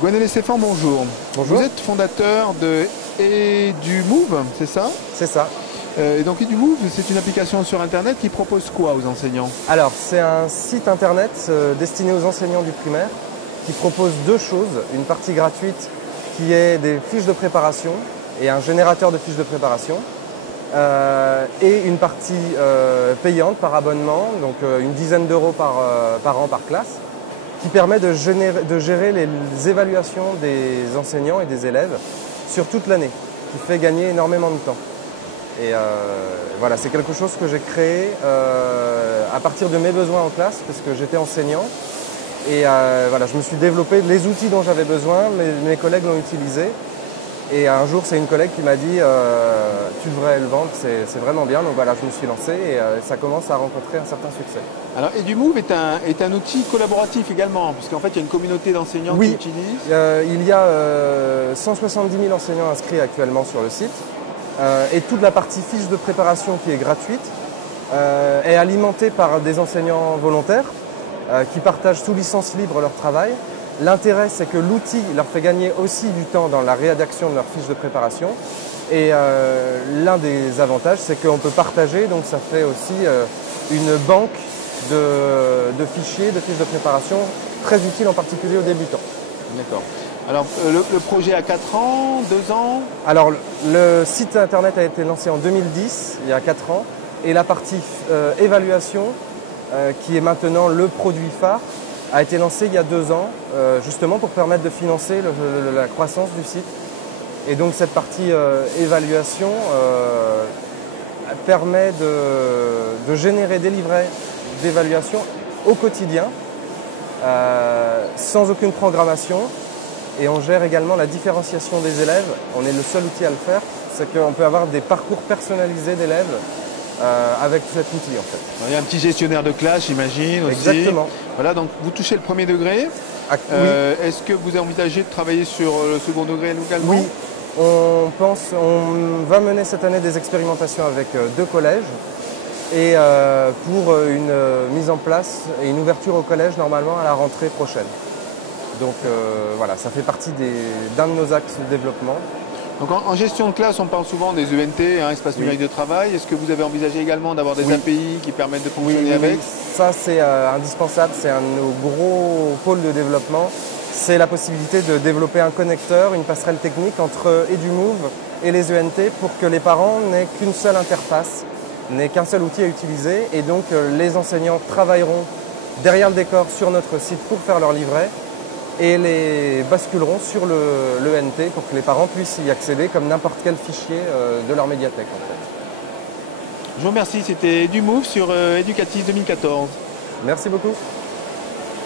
Gwenaël Stéphane, bonjour. Bonjour. Vous êtes fondateur de EduMove, c'est ça? C'est ça. Et donc EduMove, c'est une application sur Internet qui propose quoi aux enseignants? Alors, c'est un site Internet destiné aux enseignants du primaire qui propose deux choses. Une partie gratuite qui est des fiches de préparation et un générateur de fiches de préparation. Et une partie payante par abonnement, donc une dizaine d'euros par an par classe, qui permet de gérer les évaluations des enseignants et des élèves sur toute l'année, qui fait gagner énormément de temps. Et voilà, c'est quelque chose que j'ai créé à partir de mes besoins en classe, parce que j'étais enseignant. Et voilà, je me suis développé les outils dont j'avais besoin, mes collègues l'ont utilisé. Et un jour, c'est une collègue qui m'a dit tu devrais le vendre, c'est vraiment bien. Donc voilà, je me suis lancé et ça commence à rencontrer un certain succès. Alors EduMove est un outil collaboratif également, puisqu'en fait il y a une communauté d'enseignants qui l'utilisent. Il y a 170 000 enseignants inscrits actuellement sur le site. Et toute la partie fiche de préparation qui est gratuite est alimentée par des enseignants volontaires qui partagent sous licence libre leur travail. L'intérêt, c'est que l'outil leur fait gagner aussi du temps dans la rédaction de leur fiche de préparation. Et l'un des avantages, c'est qu'on peut partager, donc ça fait aussi une banque de fichiers, de fiches de préparation, très utile en particulier aux débutants. D'accord. Alors, le projet a 4 ans, 2 ans? Alors, le site internet a été lancé en 2010, il y a 4 ans, et la partie évaluation, qui est maintenant le produit phare, a été lancé il y a 2 ans, justement pour permettre de financer la croissance du site. Et donc cette partie évaluation permet de générer des livrets d'évaluation au quotidien, sans aucune programmation. Et on gère également la différenciation des élèves. On est le seul outil à le faire. C'est qu'on peut avoir des parcours personnalisés d'élèves avec cet outil en fait. Il y a un petit gestionnaire de classe, j'imagine aussi. Exactement. Voilà, donc vous touchez le premier degré. Oui. Est-ce que vous envisagez de travailler sur le second degré également? Oui, on va mener cette année des expérimentations avec 2 collèges et pour une mise en place et une ouverture au collège normalement à la rentrée prochaine. Donc voilà, ça fait partie d'un de nos axes de développement. Donc en gestion de classe, on parle souvent des ENT, espace numérique de travail. Est-ce que vous avez envisagé également d'avoir des API qui permettent de fonctionner avec? Ça c'est indispensable, c'est un de nos gros pôles de développement. C'est la possibilité de développer un connecteur, une passerelle technique entre EduMove et les ENT pour que les parents n'aient qu'une seule interface, n'aient qu'un seul outil à utiliser. Et donc les enseignants travailleront derrière le décor sur notre site pour faire leur livret et les basculeront sur l'ENT pour que les parents puissent y accéder comme n'importe quel fichier de leur médiathèque en fait. Je vous remercie, c'était EduMove sur Educatis 2014. Merci beaucoup.